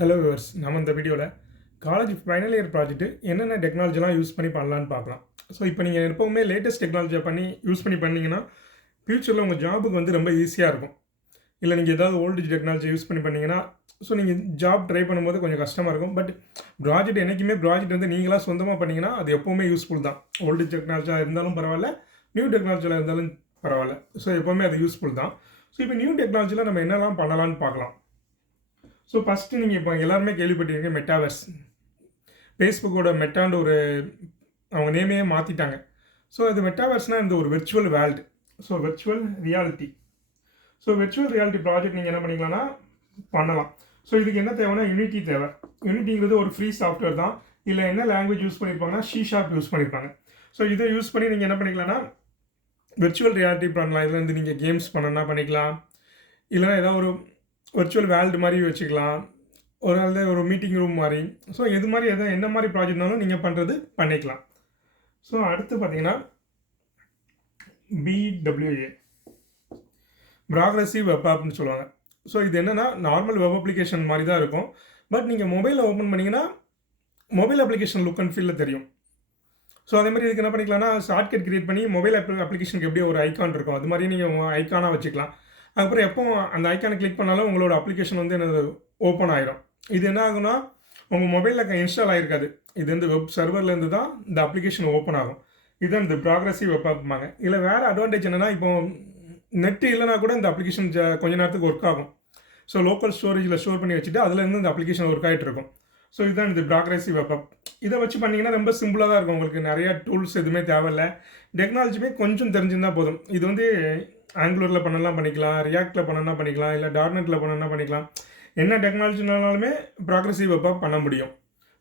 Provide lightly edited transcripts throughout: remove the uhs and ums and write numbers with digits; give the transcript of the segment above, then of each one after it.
Hello viewers, நம்ம இந்த வீடியோவில் காலேஜ் ஃபைனல் இயர் ப்ராஜெக்ட் என்னென்ன டெக்னாலஜிலாம் யூஸ் பண்ணி பண்ணலான்னு பார்க்கலாம். ஸோ இப்போ நீங்கள் எப்போவுமே லேட்டஸ்ட் டெக்னாலஜியை யூஸ் பண்ணி பண்ணீங்கன்னா ஃப்யூச்சரில் உங்கள் ஜாபுக்கு வந்து ரொம்ப ஈஸியாக இருக்கும். இல்லை நீங்கள் ஏதாவது ஓல்டு டெக்னாலஜி யூஸ் பண்ணி பண்ணீங்கன்னா ஸோ நீங்கள் ஜாப் ட்ரை பண்ணும்போது கொஞ்சம் கஷ்டமாக இருக்கும். பட் ப்ராஜெக்ட் வந்து நீங்களாக சொந்தமாக பண்ணிங்கன்னா அது எப்போவுமே யூஸ்ஃபுல் தான். ஓல்டு டெக்னாலஜியாக இருந்தாலும் பரவாயில்ல, நியூ டெக்னாலஜியில் இருந்தாலும் பரவாயில்ல. ஸோ எப்போவுமே அது யூஸ்ஃபுல் தான். ஸோ இப்போ நியூ டெக்னாலஜியில் நம்ம என்னெல்லாம் பண்ணலான்னு பார்க்கலாம். ஸோ ஃபஸ்ட்டு நீங்கள் இப்போ எல்லாருமே கேள்விப்பட்டிருக்கீங்க மெட்டாவர்ஸ். ஃபேஸ்புக்கோட மெட்டான்னு அவங்க நேமையே மாற்றிட்டாங்க. ஸோ அது மெட்டாவர்ஸ்னால் இந்த ஒரு virtual world. So virtual reality. So virtual reality project நீங்கள் என்ன பண்ணிக்கலாம்னா பண்ணலாம். ஸோ இதுக்கு என்ன தேவைன்னா யூனிட்டி தேவை. யூனிட்டிங்கிறது ஒரு ஃப்ரீ சாஃப்ட்வேர் தான். இல்லை என்ன லாங்குவேஜ் யூஸ் பண்ணியிருப்பாங்கன்னா C# யூஸ் பண்ணியிருப்பாங்க. ஸோ இதை யூஸ் பண்ணி நீங்கள் என்ன பண்ணிக்கலாம்னா விர்ச்சுவல் ரியாலிட்டி பண்ணலாம். இதில் வந்து நீங்கள் கேம்ஸ் பண்ணணும்னா பண்ணிக்கலாம். இல்லைனா ஏதாவது ஒரு விர்ச்சுவல் வேர்ல்டு மாதிரி வச்சுக்கலாம். ஒரு மீட்டிங் ரூம் மாதிரி. ஸோ எது மாதிரி என்ன மாதிரி ப்ராஜெக்ட்னாலும் நீங்கள் பண்ணிக்கலாம். ஸோ அடுத்து பார்த்தீங்கன்னா BWA ப்ராக்ரெசிவ் வெப் ஆப்னு சொல்லுவாங்க. ஸோ இது என்னென்னா நார்மல் வெப் அப்ளிகேஷன் மாதிரி தான் இருக்கும். பட் நீங்கள் மொபைலில் ஓப்பன் பண்ணிங்கன்னா மொபைல் அப்ளிகேஷன் லுக் அண்ட் ஃபீலில் தெரியும். ஸோ அதே மாதிரி இதுக்கு என்ன பண்ணிக்கலாம்னா ஷார்ட்கட் கிரியேட் பண்ணி மொபைல் அப்ளிகேஷனுக்கு எப்படி ஒரு ஐக்கான் இருக்கும் அது மாதிரி நீங்கள் ஐக்கானாக வச்சுக்கலாம். அதுக்கப்புறம் எப்போ அந்த ஐக்கானை கிளிக் பண்ணாலும் உங்களோட அப்ளிகேஷன் வந்து என்னது ஓப்பன் ஆகிடும். இது என்ன ஆகுனா உங்கள் மொபைலில் இன்ஸ்டால் ஆகிருக்காது. இது வந்து வெப் சர்வர்லேருந்து தான் இந்த அப்ளிகேஷன் ஓப்பன் ஆகும். இதுதான் இந்த ப்ராக்ரெசிவ் வெப் ஆகுமாங்க. இதில் வேறு அட்வான்டேஜ் என்னென்னா இப்போ நெட்டு இல்லைனா கூட இந்த அப்ளிகேஷன் கொஞ்ச நேரத்துக்கு ஒர்க் ஆகும். ஸோ லோக்கல் ஸ்டோரேஜில் ஸ்டோர் பண்ணி வச்சுட்டு அதுலேருந்து இந்த அப்ளிகேஷன் ஒர்க் ஆகிட்டு இருக்கும். ஸோ இதுதான் இந்த ப்ராக்ரெசிவ் வெப் ஆப். இதை வச்சு பண்ணிங்கன்னா ரொம்ப சிம்பிளாக தான் இருக்கும். உங்களுக்கு நிறையா டூல்ஸ் எதுவுமே தேவையில்லை. டெக்னாலஜியுமே கொஞ்சம் தெரிஞ்சிருந்தால் போதும். இது வந்து ஆங்குலரில் பண்ணிக்கலாம், ரியாக்டில் பண்ணிக்கலாம், இல்லை டாட்நெட்டில் பண்ணிக்கலாம். என்ன டெக்னாலஜினாலுமே ப்ராக்ரெசிவ் வெப் ஆப் பண்ண முடியும்.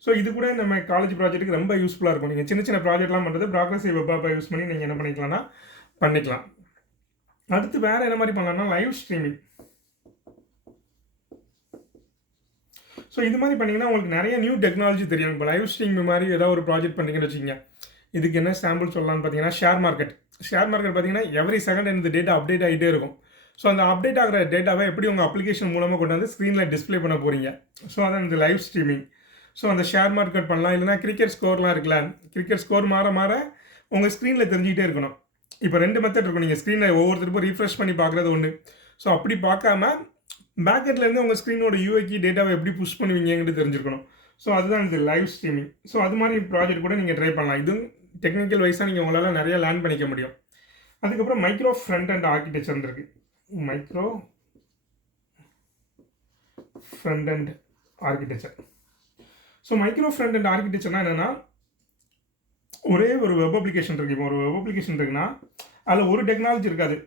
ஸோ இது கூட நம்ம காலேஜ் ப்ராஜெக்ட்டுக்கு ரொம்ப யூஸ்ஃபுல்லாக இருக்கும். நீங்கள் சின்ன சின்ன ப்ராஜெக்ட்லாம் பண்ணுறது ப்ராக்ரெசிவ் வெப் ஆப்பை யூஸ் பண்ணி நீங்கள் என்ன பண்ணிக்கலாம்னா பண்ணிக்கலாம். அடுத்து வேறு என்ன மாதிரி பண்ணலாம்னா லைவ் ஸ்ட்ரீமிங். ஸோ இது மாதிரி பண்ணிங்கன்னா உங்களுக்கு நிறைய நியூ டெக்னாலஜி தெரியும். இப்போ லைவ் ஸ்ட்ரீம் மாதிரி ஏதாவது ஒரு ப்ராஜெக்ட் பண்ணிங்கன்னு வச்சுக்கோங்க. இதுக்கு என்ன சாம்பிள் சொல்லலாம்னு பார்த்தீங்கன்னா ஷேர் மார்க்கெட் பார்த்தீங்கன்னா எவ்ரி செகண்ட் இந்த டேட்டா அப்டேட் ஆகிட்டே இருக்கும். ஸோ அந்த அப்டேட் ஆகிற டேட்டாவை எப்படி உங்கள் அப்ளிகேஷன் மூலமாக கொண்டு வந்து ஸ்க்ரீனில் டிஸ்பிளே பண்ண போகிறீங்க. ஸோ அதான் இந்த லைவ் ஸ்ட்ரீமிங். ஸோ அந்த ஷேர் மார்க்கெட் பண்ணலாம். இல்லைனா கிரிக்கெட் ஸ்கோர்லாம் இருக்குல்ல, கிரிக்கெட் ஸ்கோர் மாற உங்கள் ஸ்க்ரீனில் தெரிஞ்சுக்கிட்டே இருக்கணும். இப்போ 2 மெத்தட் இருக்கும். நீங்கள் ஸ்க்ரீனில் ஒவ்வொருத்தருக்கும் ரீஃப்ரெஷ் பண்ணி பார்க்குறது ஒன்று. ஸோ அப்படி பார்க்காம பேக்கெட்லேருந்து உங்கள் ஸ்க்ரீனோட யூஐக்கு டேட்டாவை எப்படி புஷ் பண்ணுவீங்கன்னு தெரிஞ்சிருக்கணும். ஸோ அதுதான் இந்த லைவ் ஸ்ட்ரீமிங். ஸோ அது மாதிரி ப்ராஜெக்ட் கூட நீங்கள் ட்ரை பண்ணலாம். இதுவும் டெக்னிக்கல் வைஸாக நீங்கள் உங்களால் நிறைய லேர்ன் பண்ணிக்க முடியும். அதுக்கப்புறம் மைக்ரோ ஃப்ரண்ட் அண்ட் ஆர்கிடெக்சர் இருக்குது. Micro frontend architecture. So micro frontend ஆர்கிடெக்சர்னா என்னென்னா ஒரே ஒரு வெப் அப்ளிகேஷன் இருக்குது. இப்போ ஒரு வெப் அப்ளிகேஷன் இருக்குன்னா அதில் ஒரு டெக்னாலஜி இருக்காது.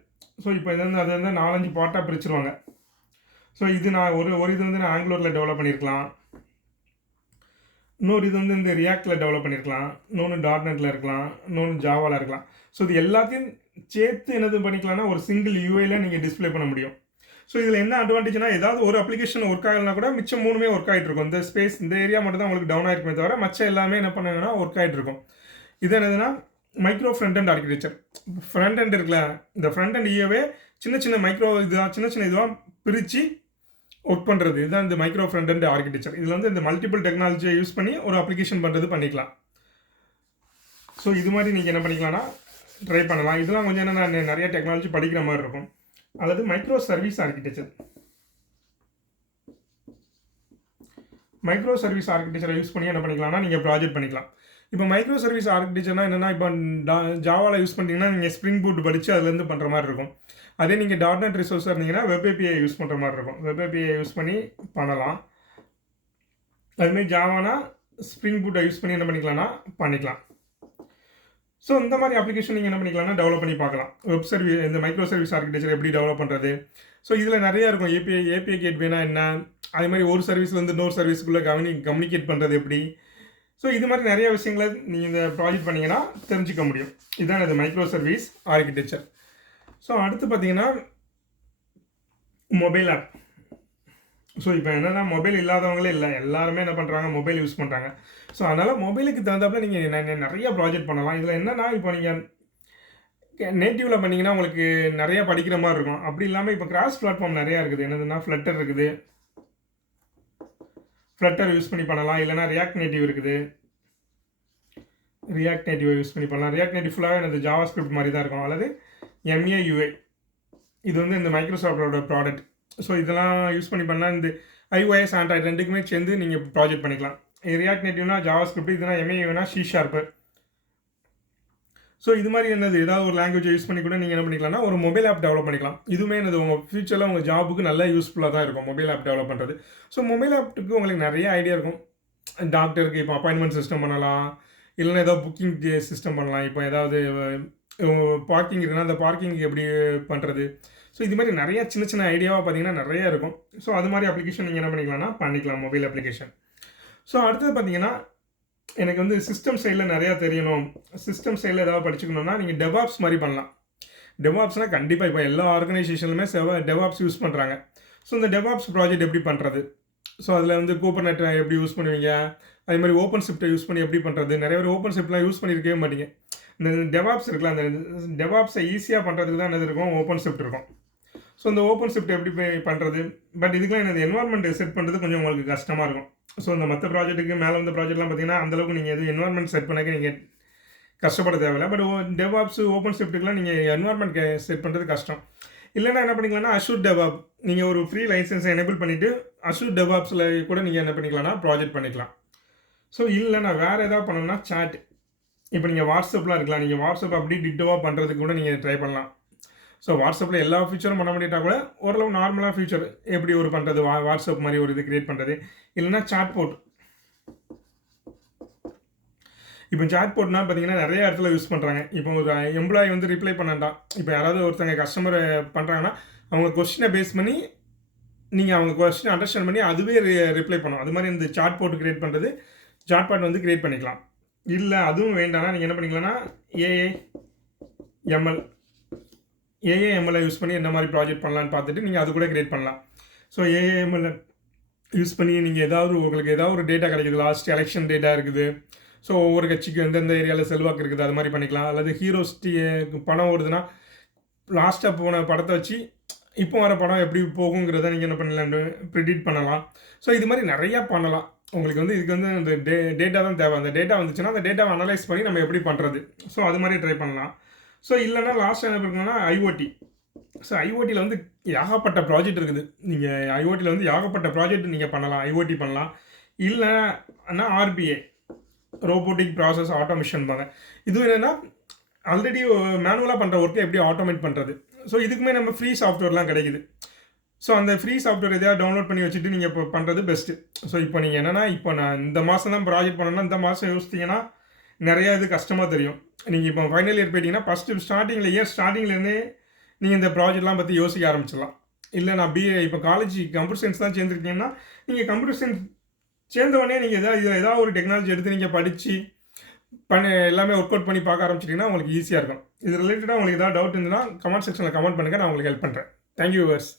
ஸோ இப்போ இது வந்து அது வந்து 4-5 பார்ட்டாக பிரிச்சுருவாங்க. ஸோ இது நான் இது வந்து நான் ஆங்குலரில் டெவலப் பண்ணியிருக்கலாம். இன்னொரு இது வந்து இந்த ரியாக்டில் டெவலப் பண்ணியிருக்கலாம். இன்னொன்று டாட்நெட்டில் இருக்கலாம். இன்னொன்று ஜாவாவில் இருக்கலாம். ஸோ இது எல்லாத்தையும் சேர்த்து என்னது பண்ணிக்கலாம்னா ஒரு சிங்கிள் யூஐயில் நீங்கள் டிஸ்பிளே பண்ண முடியும். ஸோ இதில் என்ன அட்வான்டேஜ்னா ஏதாவது ஒரு அப்ளிகேஷன் ஒர்க் ஆகலைனா கூட மிச்சம் 3மே ஒர்க் ஆகிட்டு இருக்கும். இந்த ஏரியா மட்டும் தான் உங்களுக்கு டவுன் ஆகிருக்குமே தவிர மற்ற எல்லாமே என்ன பண்ணாங்கன்னா ஒர்க் ஆகிட்டு இருக்கும். இது என்னதுன்னா micro frontend architecture. Front and இருக்குல்ல, இந்த ஃப்ரண்ட் அண்ட் ஈயவே சின்ன சின்ன இதுவாக பிரித்து ஒர்க் பண்ணுறது. இதுதான் இந்த மைக்ரோ ஃப்ரண்ட் அண்ட் ஆர்கிடெக்சர். இதில் வந்து இந்த மல்டிபிள் டெக்னாலஜியை யூஸ் பண்ணி ஒரு அப்ளிகேஷன் பண்ணிக்கலாம். ஸோ இது மாதிரி நீங்கள் என்ன பண்ணிக்கலாம்னா ட்ரை பண்ணலாம். இதெல்லாம் கொஞ்சம் என்ன நிறைய டெக்னாலஜி படிக்கிற மாதிரி இருக்கும். அல்லது மைக்ரோ சர்வீஸ் ஆர்கிடெக்சரை யூஸ் பண்ணி என்ன பண்ணிக்கலாம்னா நீங்கள் ப்ராஜெக்ட் பண்ணிக்கலாம். இப்போ மைக்ரோ சர்வீஸ் ஆர்கிடெக்சர்னா என்னென்னா இப்போ ஜாவாவில் யூஸ் பண்ணிட்டீங்கன்னா நீங்கள் ஸ்ப்ரிங் பூட் படித்து அதுலேருந்து பண்ணுற மாதிரி இருக்கும். அதே நீங்கள் டாட்நெட் ரிசோர்ஸாக இருந்தீங்கன்னா வெப் ஏபிஐ யூஸ் பண்ணுற மாதிரி இருக்கும். வெப் ஏபிஐ யூஸ் பண்ணி பண்ணலாம். அதுமாதிரி ஜாவானா ஸ்ப்ரிங் பூட்டை யூஸ் பண்ணி என்ன பண்ணிக்கலாம்னா பண்ணிக்கலாம். ஸோ இந்த மாதிரி அப்ளிகேஷன் நீங்கள் என்ன பண்ணிக்கலாம்னா டெவலப் பண்ணி பார்க்கலாம். இந்த மைக்ரோ சர்வீஸ் ஆர்கிடெக்சர் எப்படி டெவலப் பண்ணுறது. ஸோ இதில் நிறையா இருக்கும். ஏபிஐ கேட்வேனா என்ன, அதே மாதிரி ஒரு சர்வீஸ்லேருந்து இன்னொரு சர்வீஸுக்குள்ளே கம்யூனிகேட் பண்ணுறது எப்படி. ஸோ இது மாதிரி நிறைய விஷயங்களை நீங்கள் இந்த ப்ராஜெக்ட் பண்ணிங்கன்னா தெரிஞ்சிக்க முடியும். இதுதான் இந்த மைக்ரோ சர்வீஸ் ஆர்கிடெக்சர். ஸோ அடுத்து பார்த்தீங்கன்னா மொபைல் ஆப். ஸோ இப்போ என்னென்னா மொபைல் இல்லாதவங்களே இல்லை, எல்லாருமே என்ன பண்ணுறாங்க மொபைல் யூஸ் பண்ணுறாங்க. ஸோ அதனால் மொபைலுக்கு தகுந்தாப்பில் நீங்கள் நிறைய ப்ராஜெக்ட் பண்ணலாம். இதில் என்னென்னா இப்போ நீங்கள் நேட்டிவில் பண்ணிங்கன்னா உங்களுக்கு நிறையா படிக்கிற மாதிரி இருக்கும். அப்படி இல்லாமல் இப்போ கிராஸ் பிளாட்ஃபார்ம் நிறையா இருக்குது. என்னதுன்னா ஃப்ளட்டர் இருக்குது, ஃப்ளட்டர் யூஸ் பண்ணி பண்ணலாம். இல்லைனா ரியாக்ட் நேட்டிவ் இருக்குது. ரியாக்ட் நேட்டிவை யூஸ் பண்ணி பண்ணலாம். ரியாக்ட் நேட்டிவ் ஃபுல்லாகவே அந்த ஜாவா ஸ்கிரிப்ட் மாதிரி தான் இருக்கும். அல்லது MAUI இது வந்து இந்த மைக்ரோசாஃப்டோட ப்ராடக்ட். ஸோ இதெல்லாம் யூஸ் பண்ணி பண்ணால் இந்த iOS ஆண்ட்ராய்டு ரெண்டுக்குமே சேர்ந்து நீங்கள் ப்ராஜெக்ட் பண்ணிக்கலாம். ரியாக்ட் நேட்டிவ்னா ஜாவா ஸ்கிரிப்ட், இதுனா MAUIனா C#. ஸோ இது மாதிரி என்னது ஏதாவது ஒரு லாங்குவேஜ் யூஸ் பண்ணி கூட நீங்கள் என்ன பண்ணிக்கலாம்னா ஒரு மொபைல் ஆப் டெவலப் பண்ணிக்கலாம். இதுவுமே என்னது உங்கள் ஃபியூச்சரில் உங்கள் ஜாபுக்கு நல்லா யூஸ்ஃபுல்லாக தான் இருக்கும் மொபைல் ஆப் டெவலப் பண்ணுறது. ஸோ மொபைல் ஆப்புக்கு உங்களுக்கு நிறைய ஐடியா இருக்கும். டாக்டருக்கு இப்போ அப்பாயின்மெண்ட் சிஸ்டம் பண்ணலாம், இல்லைன்னா ஏதாவது புக்கிங் சிஸ்டம் பண்ணலாம். இப்போ ஏதாவது பார்க்கிங் இருக்குன்னா அந்த பார்க்கிங்க்கு எப்படி பண்ணுறது. ஸோ இது மாதிரி நிறைய சின்ன சின்ன ஐடியாவாக பார்த்தீங்கன்னா நிறைய இருக்கும். ஸோ அது மாதிரி அப்ளிகேஷன் நீங்கள் என்ன பண்ணிக்கலாம்னா பண்ணிக்கலாம் மொபைல் அப்ளிகேஷன். ஸோ அடுத்தது பார்த்தீங்கன்னா எனக்கு வந்து சிஸ்டம் சைடில் நிறையா தெரியணும், சிஸ்டம் சைடில் ஏதாவது படிச்சுக்கணுன்னா நீங்கள் டெவாப்ஸ் மாதிரி பண்ணலாம். டெவாப்ஸ்னால் கண்டிப்பாக இப்போ எல்லா ஆர்கனைசேஷன்லுமே டெவாப்ஸ் யூஸ் பண்ணுறாங்க. ஸோ இந்த டெவாப்ஸ் ப்ராஜெக்ட் எப்படி பண்ணுறது, ஸோ அதில் வந்து கூப்பர்நெட்டை எப்படி யூஸ் பண்ணுவீங்க, அதே மாதிரி ஓப்பன் ஷிஃப்ட்டை யூஸ் பண்ணி எப்படி பண்ணுறது. நிறைய பேர் ஓப்பன் ஷிஃப்ட்லாம் யூஸ் பண்ணியிருக்கவே மாட்டீங்க. இந்த டெவாப்ஸ் இருக்குல்ல, அந்த டெவாப்ஸை ஈஸியாக பண்ணுறதுக்கு தான் என்னது இருக்கும், ஓப்பன் ஷிஃப்ட் இருக்கும். ஸோ இந்த ஓப்பன் ஷிஃப்ட் எப்படி பண்ணுறது, பட் இதுக்கெலாம் என்னது என்வாரன்மெண்ட் செட் பண்ணுறது கொஞ்சம் உங்களுக்கு கஷ்டமாக இருக்கும். ஸோ இந்த மற்ற ப்ராஜெக்ட்டுக்கு மேலே வந்து ப்ராஜெக்ட்லாம் பார்த்தீங்கன்னா அந்தளவுக்கு நீங்கள் எதுவும் என்வாரன்மெண்ட் செட் பண்ணக்க நீங்கள் கஷ்டப்பட தேவையில்லை. பட் டெவாப்ஸ் ஓப்பன் ஷிஃப்ட்டுக்குலாம் நீங்கள் என்வாரன்மெண்ட் செட் பண்ணுறது கஷ்டம். இல்லைன்னா என்ன பண்ணிக்கலாம்னா அஷூர் டெவாப் நீங்கள் ஒரு ஃப்ரீ லைசன்ஸை எனேபிள் பண்ணிவிட்டு அஷூர் டெவாப்ஸில் கூட நீங்கள் என்ன பண்ணிக்கலாம்னா ப்ராஜெக்ட் பண்ணிக்கலாம். ஸோ இல்லைனா வேறு ஏதாவது பண்ணணும்னா சாட், இப்போ நீங்கள் வாட்ஸ்அப்லாம் இருக்கலாம், நீங்கள் வாட்ஸ்அப் அப்படியே டிட்டோவாக பண்ணுறதுக்கு கூட நீங்கள் ட்ரை பண்ணலாம். ஸோ வாட்ஸ்அப்பில் எல்லா ஃபீச்சரும் பண்ண முடியாட்டா கூட ஓரளவு நார்மலாக ஃபீச்சர் எப்படி ஒரு பண்ணுறது, வாட்ஸ்அப் மாதிரி ஒரு இது க்ரியேட் பண்ணுறது. இல்லைனா சாட் போட். இப்போ சாட் போட்னா பார்த்தீங்கன்னா நிறைய இடத்துல யூஸ் பண்ணுறாங்க. இப்போ ஒரு எம்ப்ளாயி வந்து ரிப்ளை பண்ணாண்டாம், இப்போ யாராவது ஒருத்தங்க கஸ்டமர் பண்ணுறாங்கன்னா அவங்க கொஸ்டினை பேஸ் பண்ணி நீங்கள் அவங்க கொஸ்டினை அண்டர்ஸ்டாண்ட் பண்ணி அதுவே ரிப்ளை பண்ணும். அது மாதிரி இந்த சாட் போட் க்ரியேட் பண்ணுறது, சாட் பாட் வந்து க்ரியேட் பண்ணிக்கலாம். இல்லை அதுவும் வேண்டாம்னா நீங்கள் என்ன பண்ணிக்கலாம்னா ஏஐஎம்எல்ஐ யூஸ் பண்ணி என்ன மாதிரி ப்ராஜெக்ட் பண்ணலான்னு பார்த்துட்டு நீங்கள் அது கூட க்ரியேட் பண்ணலாம். ஸோ ஏஐஎம்எல்ஐ யூஸ் பண்ணி நீங்கள் உங்களுக்கு ஏதாவது ஒரு டேட்டா கிடைக்குது, லாஸ்ட் எலெக்ஷன் டேட்டா இருக்குது, ஸோ ஒவ்வொரு கட்சிக்கு எந்தெந்த ஏரியாவில் செல்வாக்கு இருக்குது அது மாதிரி பண்ணிக்கலாம். அல்லது ஹீரோஸ் பணம் வருதுன்னா லாஸ்ட்டாக போன படத்தை வச்சு இப்போ வர படம் எப்படி போகுங்கிறத நீங்கள் என்ன பண்ணலாம், ப்ரிடிக்ட் பண்ணலாம். ஸோ இது மாதிரி நிறையா பண்ணலாம். உங்களுக்கு வந்து இதுக்கு வந்து அந்த டேட்டா தான் தேவை. அந்த டேட்டா வந்துச்சுன்னா அந்த டேட்டாவை அனலைஸ் பண்ணி நம்ம எப்படி பண்ணுறது, ஸோ அது மாதிரி ட்ரை பண்ணலாம். ஸோ இல்லைனா லாஸ்ட் என்ன பண்ணுங்கன்னா ஐஓடி. ஸோ ஐஓடியில் வந்து ஏகப்பட்ட ப்ராஜெக்ட் இருக்குது. நீங்கள் ஐஓடியில் வந்து ஏகப்பட்ட ப்ராஜெக்ட் நீங்கள் பண்ணலாம், ஐஓடி பண்ணலாம். இல்லைன்னா RPA, ரோபோட்டிக் ப்ராசஸ் ஆட்டோமேஷன் பாங்க. இதுவும் என்னென்னா ஆல்ரெடி மேனுவலாக பண்ணுற ஒர்க்கை எப்படி ஆட்டோமேட் பண்ணுறது. ஸோ இதுக்குமே நம்ம ஃப்ரீ சாஃப்ட்வேர்லாம் கிடைக்குது. ஸோ அந்த ஃப்ரீ சாஃப்ட்வேர் எதாவது டவுன்லோட் பண்ணி வச்சுட்டு நீங்கள் இப்போ பண்ணுறது பெஸ்ட்டு. ஸோ இப்போ நீங்கள் என்னென்னா இப்போ நான் இந்த மாதம் தான் ப்ராஜெக்ட் பண்ணணும்னா இந்த மாதம் யோசிச்சிங்கன்னா நிறையா இது கஷ்டமாக தெரியும். நீங்கள் இப்போ ஃபைனல் இயர் போயிட்டீங்கன்னா ஃபஸ்ட்டு ஸ்டார்டிங்லேருந்தே நீங்கள் இந்த ப்ராஜெக்ட்லாம் பற்றி யோசிக்க ஆரம்பிச்சிடலாம். இல்லை நான் BA இப்போ காலேஜ் கம்ப்யூட்டர் சயின்ஸ் தான் சேர்ந்துருக்கீங்கன்னா நீங்கள் கம்ப்யூட்டர் சயின்ஸ் சேர்ந்தவொடனே நீங்கள் ஏதாவது ஒரு டெக்னாலஜி எடுத்து நீங்கள் படித்து எல்லாமே ஒர்க் அவுட் பண்ணி பார்க்க ஆரம்பிச்சிட்டிங்கன்னா உங்களுக்கு ஈஸியாக இருக்கும். இது ரிலேட்டடாக உங்களுக்கு ஏதாவது டவுட் இருந்ததுன்னா கமெண்ட் செக்ஷனில் கமெண்ட் பண்ணுங்கள், நான் உங்களுக்கு ஹெல்ப் பண்ணுறேன். Thank you viewers.